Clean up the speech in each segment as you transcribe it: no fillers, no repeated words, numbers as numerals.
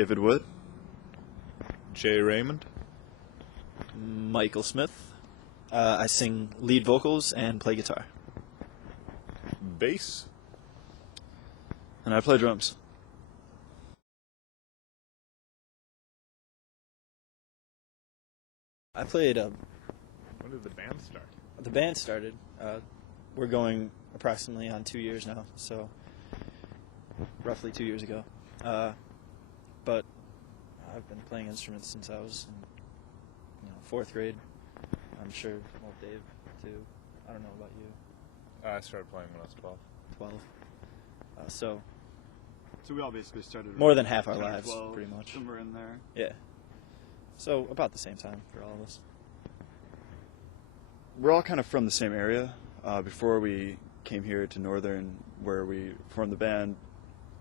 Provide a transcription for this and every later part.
David Wood. Jay Raymond. Michael Smith. I sing lead vocals and play guitar. Bass. And I play drums. I played. When did the band start? The band started. We're going approximately on 2 years now, so roughly 2 years ago. But I've been playing instruments since I was in fourth grade. I'm sure, well, Dave too. I don't know about you. I started playing when I was 12. 12. So we all basically started more than half our 10 or lives, 12, pretty much. Somewhere in there. Yeah. So about the same time for all of us. We're all kind of from the same area. Before we came here to Northern, where we formed the band,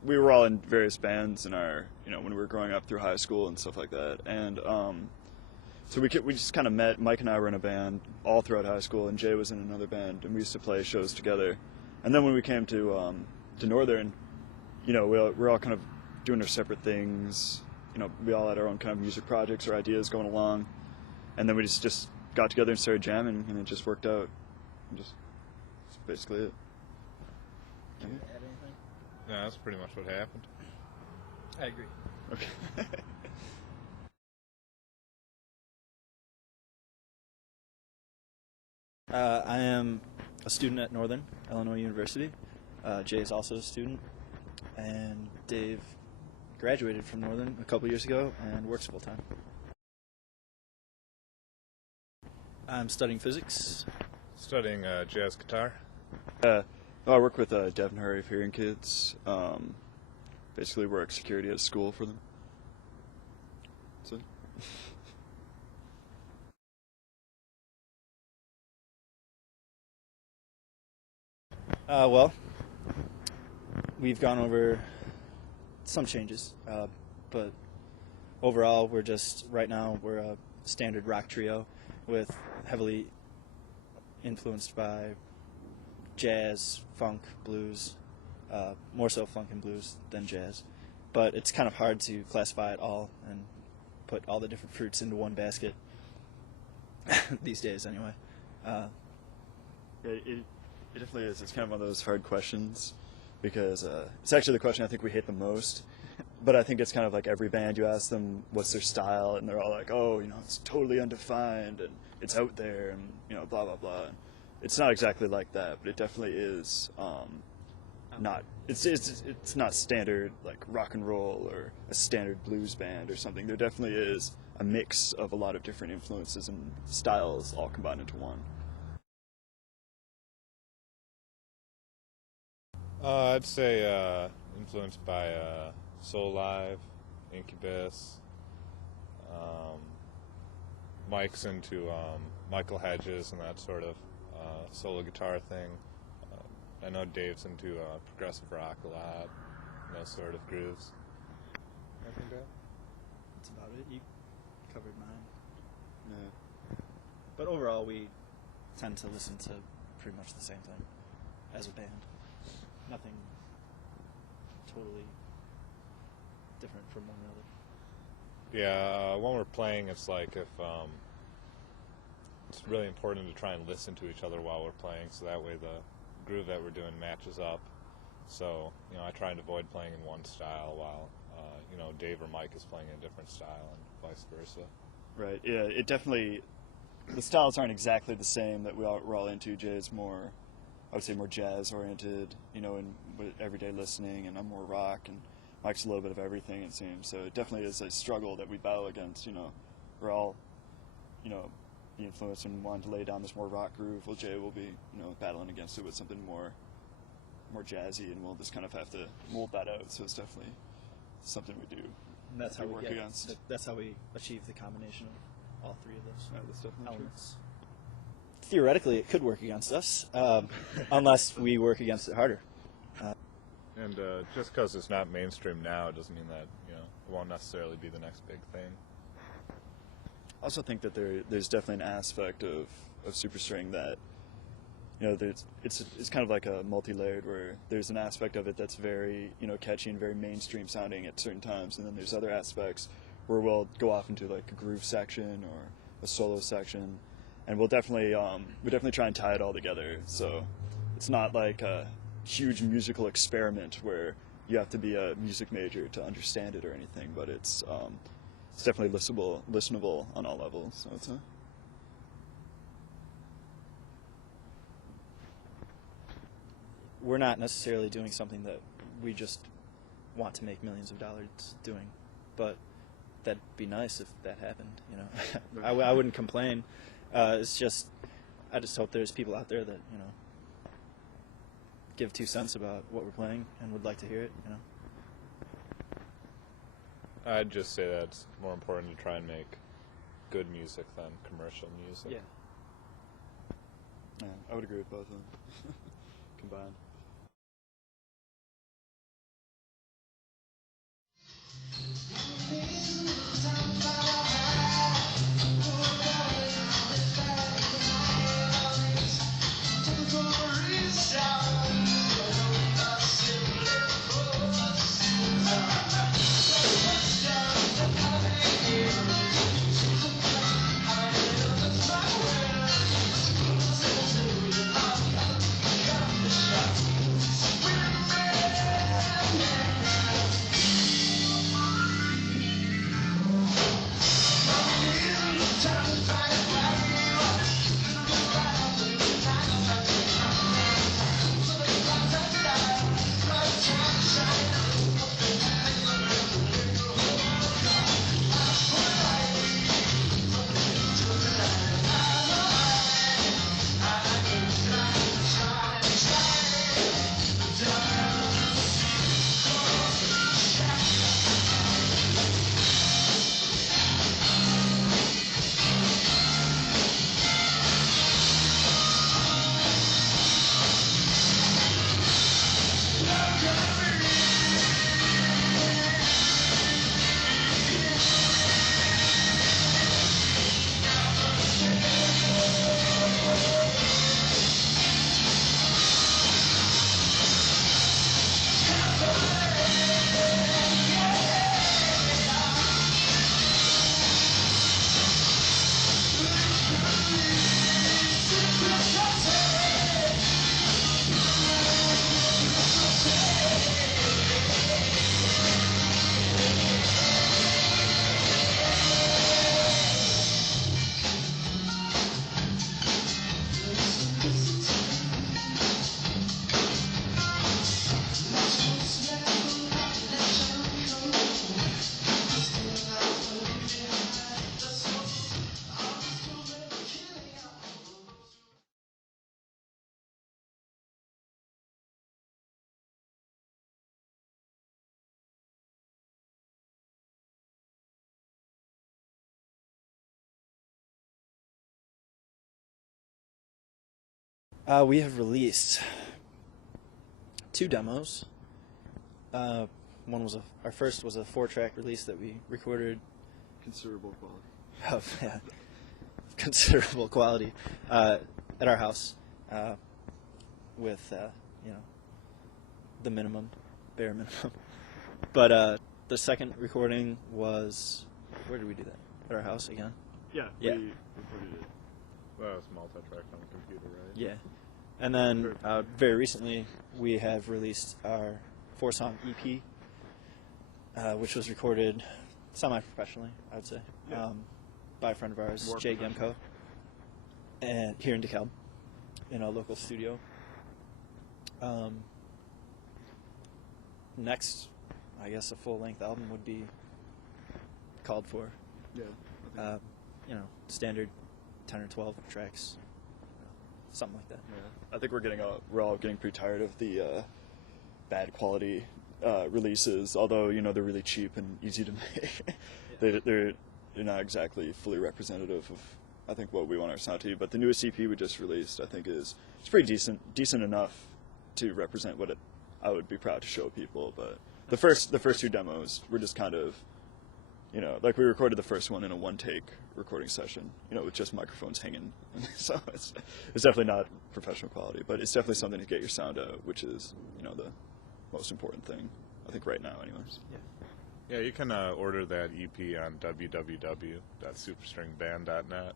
we were all in various bands in our, when we were growing up through high school and stuff like that. And so we just kind of met. Mike and I were in a band all throughout high school, and Jay was in another band, and we used to play shows together. And then when we came to Northern, we're all kind of doing our separate things. We all had our own kind of music projects or ideas going along, and then we just got together and started jamming, and it just worked out. That's basically it. Can you add anything? No, that's pretty much what happened. I agree. Okay. I am a student at Northern Illinois University. Jay is also a student, and Dave graduated from Northern a couple years ago and works full time. I'm studying physics. Studying jazz guitar. I work with deaf and hard of hearing kids. Basically work security at a school for them. That's it. Well, we've gone over some changes, but overall we're a standard rock trio with heavily influenced by jazz, funk, blues, more so funk and blues than jazz. But it's kind of hard to classify it all and put all the different fruits into one basket these days anyway. It definitely is. It's kind of one of those hard questions because it's actually the question I think we hate the most. But I think it's kind of like every band, you ask them what's their style, and they're all like, oh, it's totally undefined, and it's out there, and, blah, blah, blah. It's not exactly like that, but it definitely is not. It's not standard, like, rock and roll or a standard blues band or something. There definitely is a mix of a lot of different influences and styles all combined into one. I'd say influenced by Soul Live, Incubus. Mike's into Michael Hedges and that sort of solo guitar thing. I know Dave's into progressive rock a lot, those sort of grooves. I think That's about it. You covered mine. Yeah. But overall, we tend to listen to pretty much the same thing as a band. Nothing totally different from one another. Yeah, when we're playing, it's like if it's really important to try and listen to each other while we're playing, so that way the groove that we're doing matches up. So, I try and avoid playing in one style while, Dave or Mike is playing in a different style and vice versa. Right, yeah, it definitely, the styles aren't exactly the same that we're all into. Jay's more, I would say, more jazz-oriented, and with everyday listening, and I'm more rock, and Mike's a little bit of everything, it seems. So it definitely is a struggle that we battle against, We're all, be influenced and wanting to lay down this more rock groove, while Jay will be, battling against it with something more jazzy, and we'll just kind of have to mold that out. So it's definitely something we do. And that's how we work against. That's how we achieve the combination of all three of those That's definitely elements. Theoretically, it could work against us, unless we work against it harder. And just because it's not mainstream now doesn't mean that, it won't necessarily be the next big thing. I also think that there's definitely an aspect of Superstring that, it's kind of like a multi-layered where there's an aspect of it that's very catchy and very mainstream sounding at certain times, and then there's other aspects where we'll go off into like a groove section or a solo section, and we'll definitely try and tie it all together. So it's not like a huge musical experiment where you have to be a music major to understand it or anything, but it's definitely listenable on all levels. So it's we're not necessarily doing something that we just want to make millions of dollars doing, but that'd be nice if that happened. I wouldn't complain. It's just I just hope there's people out there that give 2 cents about what we're playing and would like to hear it. I'd just say that it's more important to try and make good music than commercial music. Yeah, I would agree with both of them combined. We have released 2 demos. Our first was a 4-track release that we recorded Considerable quality. of considerable quality at our house with the bare minimum. But the second recording was, where did we do that? At our house again? Yeah. Yeah. We recorded it. Well, it's multi-track on the computer, right? Yeah. And then very recently we have released our 4-song EP, which was recorded semi-professionally, I would say, by a friend of ours, More Jay Gemco, and here in DeKalb, in a local studio. Next, I guess a full-length album would be called for. Yeah. Standard 10 or 12 tracks, something like that. Yeah. I think we're all getting pretty tired of the bad quality releases. Although they're really cheap and easy to make, they're not exactly fully representative of I think what we want our sound to be. But the newest EP we just released, I think, it's pretty decent enough to represent what I would be proud to show people. But the first 2 demos were just kind of you know, like we recorded the first one in a one-take recording session, you know, with just microphones hanging. So it's definitely not professional quality, but it's definitely something to get your sound out, which is, you know, the most important thing, I think, right now anyways. Yeah, you can order that EP on www.superstringband.net.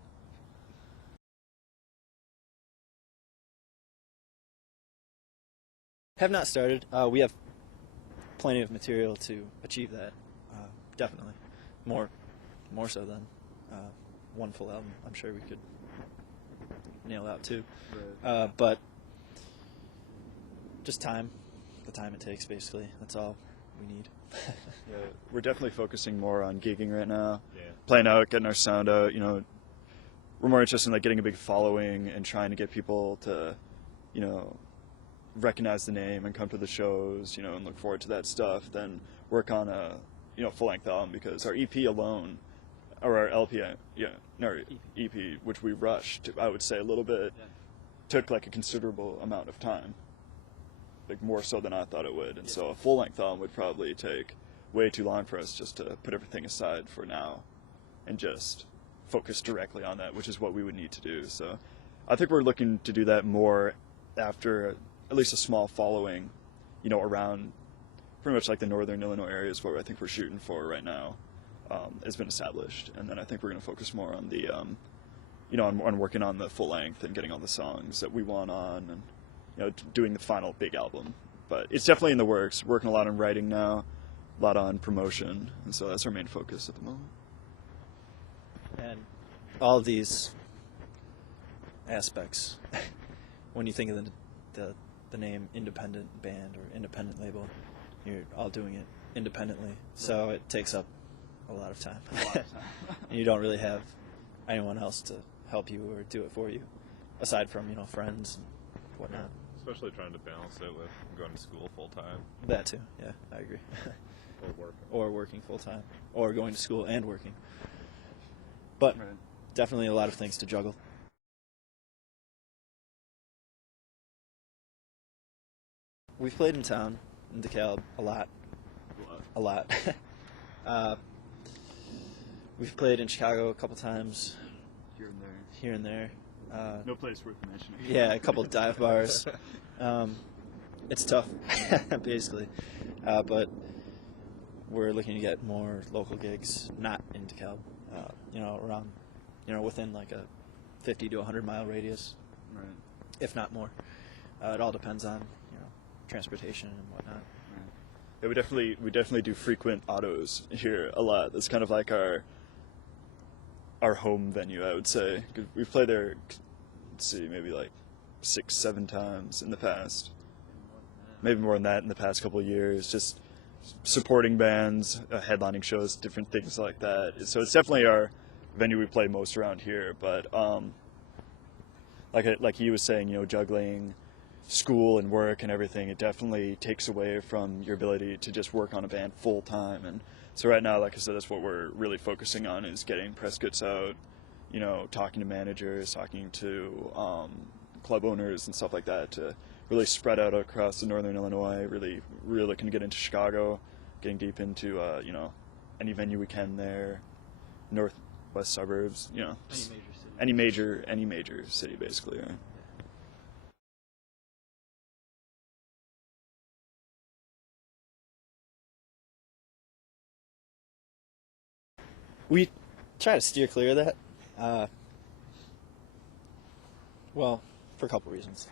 Have not started. We have plenty of material to achieve that. Definitely, more so than one full album. I'm sure we could nail out too. Right. But just time, the time it takes, basically. That's all we need. Yeah, we're definitely focusing more on gigging right now, Yeah. playing out, getting our sound out. You know, we're more interested in like getting a big following and trying to get people to, you know, recognize the name and come to the shows, you know, and look forward to that stuff. Than work on a, you know, full-length album, because our EP alone, or our LP, our EP, which we rushed, I would say a little bit, took like a considerable amount of time. Like more so than I thought it would, and so a full-length album would probably take way too long for us just to put everything aside for now and just focus directly on that, which is what we would need to do. So I think we're looking to do that more after at least a small following, you know, around pretty much like the northern Illinois areas where I think we're shooting for right now, has been established, and then I think we're going to focus more on the, you know, on working on the full length and getting all the songs that we want on, and, you know, doing the final big album. But it's definitely in the works. Working a lot on writing now, a lot on promotion, and so that's our main focus at the moment. And all of these aspects, when you think of the name independent band or independent label, you're all doing it independently, so it takes up a lot of time. And you don't really have anyone else to help you or do it for you, aside from, you know, friends and whatnot. Especially trying to balance it with going to school full time That too, yeah, I agree. or working. Or working full time, or going to school and working. But Right. definitely a lot of things to juggle. We've played in town, in DeKalb, a lot. We've played in Chicago a couple times, Here and there. here and there. No place worth mentioning. Yeah, a couple dive bars. It's tough, basically. But we're looking to get more local gigs, not in DeKalb. You know, around, you know, within like a 50 to 100 mile radius, Right. if not more. It all depends on, you know, transportation and whatnot. Yeah, we definitely do frequent autos here a lot. That's kind of like our home venue, I would say. 'Cause we've played there, let's see, maybe like 6-7 times in the past. Maybe more than that in the past couple of years. Just supporting bands, headlining shows, different things like that. So it's definitely our venue we play most around here. But like he was saying, you know, juggling school and work and everything, it definitely takes away from your ability to just work on a band full time. And so right now, like I said, that's what we're really focusing on, is getting press kits out, you know, talking to managers, talking to club owners and stuff like that, to really spread out across the northern Illinois, really looking to get into Chicago, getting deep into, you know, any venue we can there, northwest suburbs, you know, any major city basically, right? We try to steer clear of that. Well, for a couple reasons.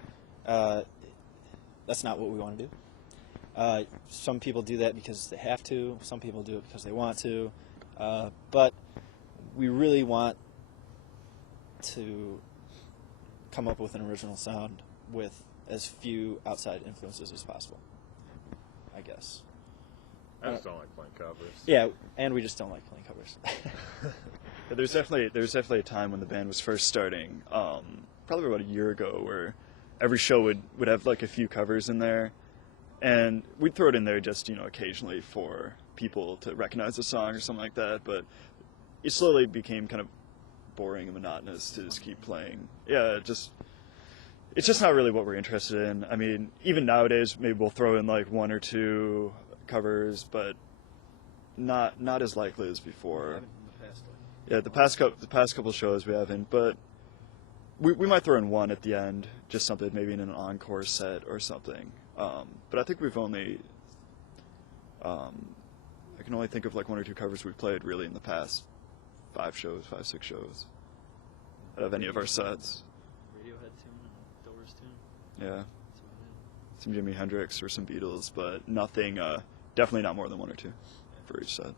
That's not what we want to do. Some people do that because they have to. Some people do it because they want to. But we really want to come up with an original sound with as few outside influences as possible, I guess. I just don't like playing covers. Yeah, and we just don't like playing covers. Yeah, there's definitely a time when the band was first starting, probably about a year ago, where every show would have like a few covers in there, and we'd throw it in there just, you know, occasionally for people to recognize the song or something like that. But it slowly became kind of boring and monotonous to just keep playing. Yeah, it's just not really what we're interested in. I mean, even nowadays, maybe we'll throw in like one or two covers, but not as likely as before. In the past, Yeah, the past couple shows we haven't, but we might throw in one at the end, just something maybe in an encore set or something. But I think we've only I can only think of like one or two covers we've played really in the past 5, 6 shows out of any of our sets. Radiohead tune and Doors tune. Yeah, That's about it. some Jimi Hendrix or some Beatles, but nothing. Definitely not more than 1 or 2 for each set.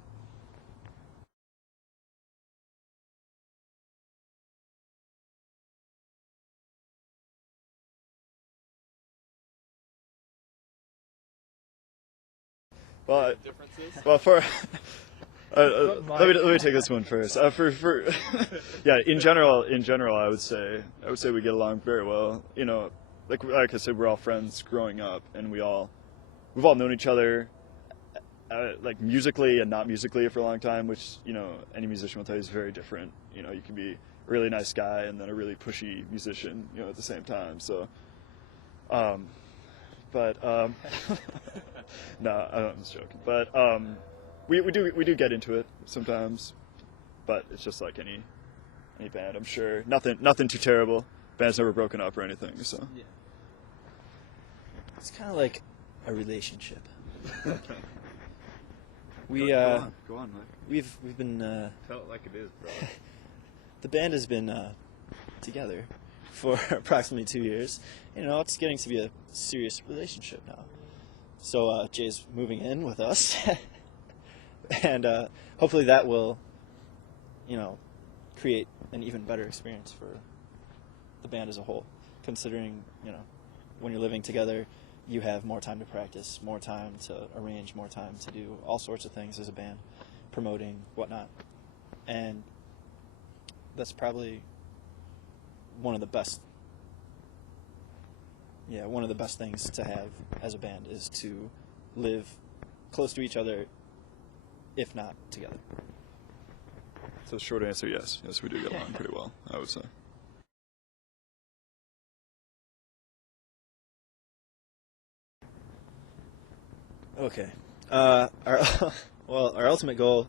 Well, for let me take this one first. For yeah, in general, I would say we get along very well. You know, like I said, we're all friends growing up, and we've all known each other, like musically and not musically for a long time. Which, you know, any musician will tell you is very different. You know, you can be a really nice guy and then a really pushy musician, you know, at the same time. So, no, I'm just joking. But we do get into it sometimes, but it's just like any band. I'm sure nothing too terrible. Band's never broken up or anything. So Yeah. It's kind of like a relationship. We go on, Mike. we've been Tell it like it is, bro. the band has been together for approximately 2 years. You know, it's getting to be a serious relationship now. So Jay's moving in with us, and hopefully that will, you know, create an even better experience for the band as a whole. Considering, you know, when you're living together, you have more time to practice, more time to arrange, more time to do all sorts of things as a band, promoting, whatnot. And that's probably one of the best things to have as a band is to live close to each other, if not together. So short answer, yes, we do get along pretty well, I would say. Okay. Our our ultimate goal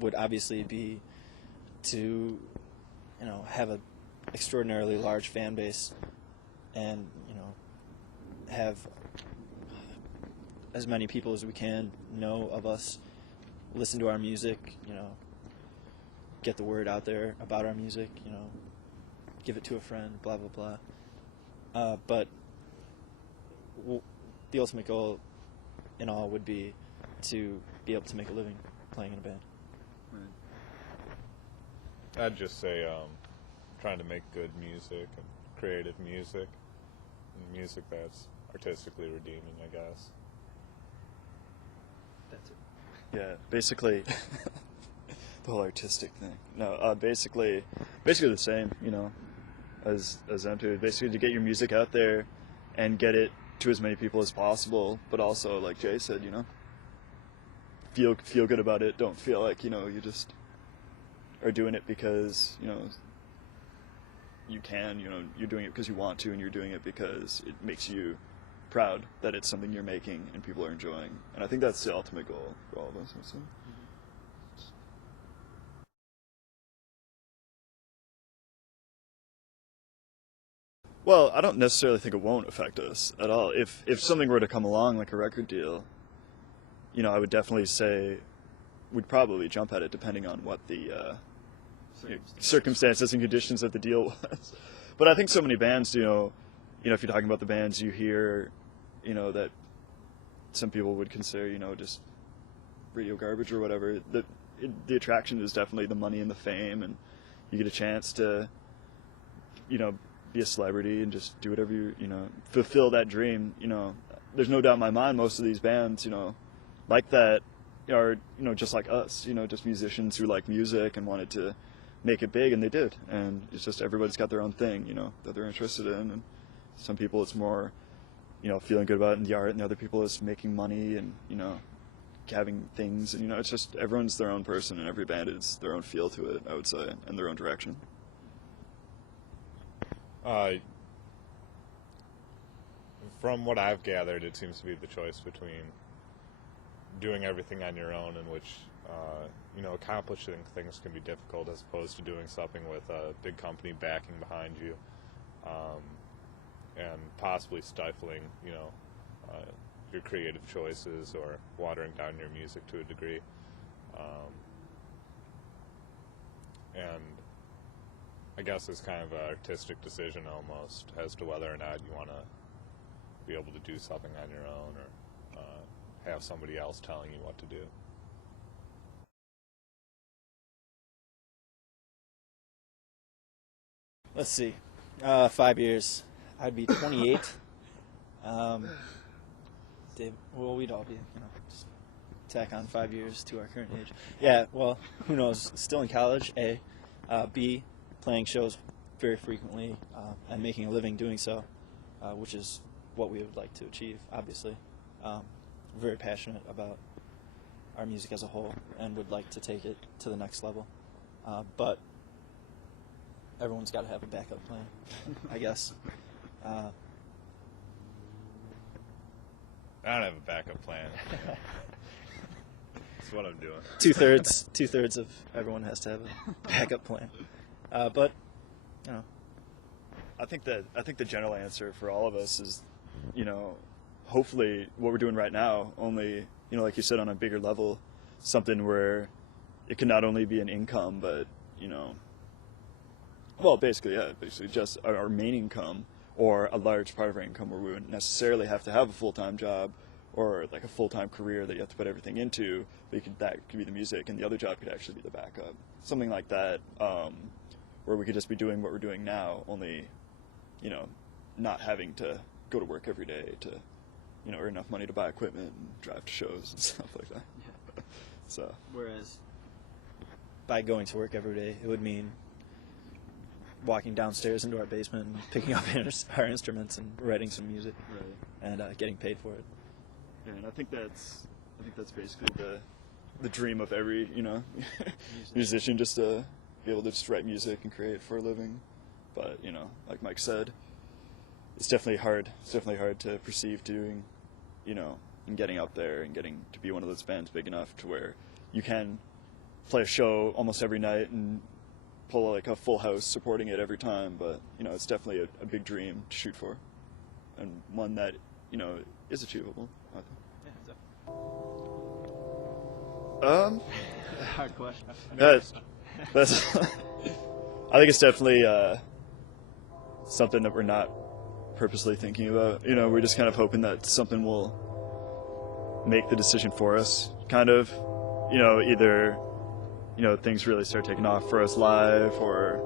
would obviously be to, you know, have an extraordinarily large fan base, and, you know, have as many people as we can know of us, listen to our music, you know, get the word out there about our music, you know, give it to a friend, blah blah blah. But the ultimate goal in all would be to be able to make a living playing in a band. Right. I'd just say trying to make good music and creative music, and music that's artistically redeeming, I guess. That's it. Yeah, basically the whole artistic thing. No, basically the same, you know, as them two. Basically to get your music out there and get it to as many people as possible, but also, like Jay said, you know, feel good about it. Don't feel like, you know, you just are doing it because, you know, you can, you know, you're doing it because you want to, and you're doing it because it makes you proud that it's something you're making and people are enjoying. And I think that's the ultimate goal for all of us, I'd say. Well, I don't necessarily think it won't affect us at all. If something were to come along like a record deal, you know, I would definitely say we'd probably jump at it depending on what the circumstances and conditions of the deal was. But I think so many bands, you know, if you're talking about the bands you hear, you know, that some people would consider, you know, just radio garbage or whatever, the attraction is definitely the money and the fame, and you get a chance to, you know, be a celebrity and just do whatever you know, fulfill that dream. You know, there's no doubt in my mind most of these bands, you know, like that are, you know, just like us, you know, just musicians who like music and wanted to make it big, and they did. And it's just everybody's got their own thing, you know, that they're interested in. And some people it's more, you know, feeling good about it in the art, and the other people it's making money and, you know, having things. And, you know, it's just everyone's their own person, and every band is their own feel to it, I would say, and their own direction. From what I've gathered, it seems to be the choice between doing everything on your own, in which accomplishing things can be difficult, as opposed to doing something with a big company backing behind you, and possibly stifling your creative choices or watering down your music to a degree. And I guess it's kind of an artistic decision almost as to whether or not you want to be able to do something on your own, or have somebody else telling you what to do. Let's see. 5 years. I'd be 28. Dave, well, we'd all be, just tack on 5 years to our current age. Yeah, well, who knows? Still in college, A. B, playing shows very frequently and making a living doing so, which is what we would like to achieve, obviously. Very passionate about our music as a whole and would like to take it to the next level. But everyone's got to have a backup plan, I guess. I don't have a backup plan. That's what I'm doing. Two-thirds of everyone has to have a backup plan. But I think the general answer for all of us is, hopefully what we're doing right now, only, like you said, on a bigger level, something where it can not only be an income, but, basically just our main income, or a large part of our income, where we wouldn't necessarily have to have a full-time job or like a full-time career that you have to put everything into, but that could be the music, and the other job could actually be the backup. Something like that, where we could just be doing what we're doing now, only, not having to go to work every day to, earn enough money to buy equipment and drive to shows and stuff like that. Yeah. So. Whereas by going to work every day, it would mean walking downstairs into our basement and picking up our instruments and writing some music, right, and getting paid for it. Yeah, and I think that's basically the dream of every musician, just to be able to just write music and create for a living. But like Mike said, it's definitely hard. It's definitely hard to perceive doing, and getting up there and getting to be one of those bands big enough to where you can play a show almost every night and pull like a full house supporting it every time. But it's definitely a big dream to shoot for, and one that is achievable, I think. Hard question. That's I think it's definitely something that we're not purposely thinking about. We're just kind of hoping that something will make the decision for us, kind of. Either things really start taking off for us live, or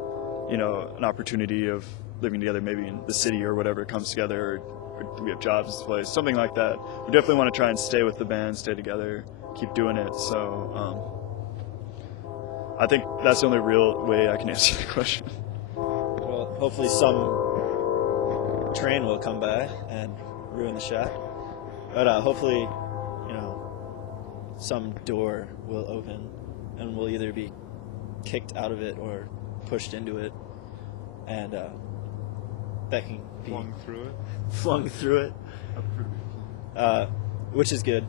an opportunity of living together maybe in the city or whatever comes together, or we have jobs in this place, something like that. We definitely want to try and stay with the band, stay together, keep doing it. So I think that's the only real way I can answer the question. Well, hopefully some train will come by and ruin the shot. But hopefully, some door will open and we'll either be kicked out of it or pushed into it. And that can be flung through it. Which is good.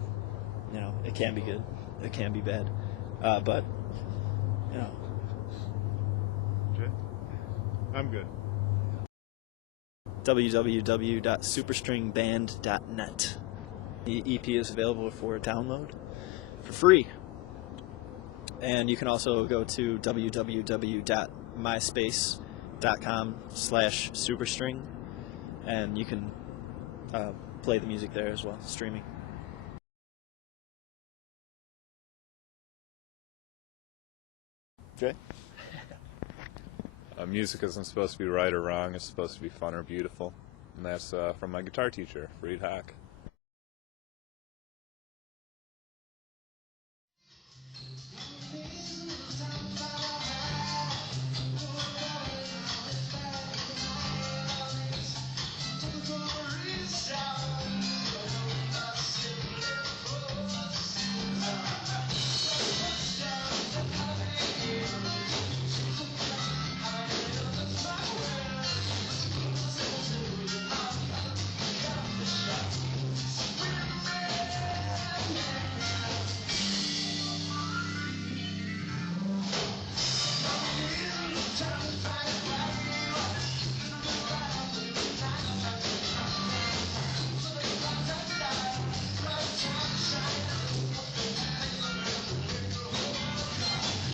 It can be good. It can be bad. But, Okay. I'm good. www.superstringband.net. The EP is available for download for free. And you can also go to www.myspace.com/superstring, and you can play the music there as well, streaming. Jay? Music isn't supposed to be right or wrong. It's supposed to be fun or beautiful. And that's from my guitar teacher, Reed Hack.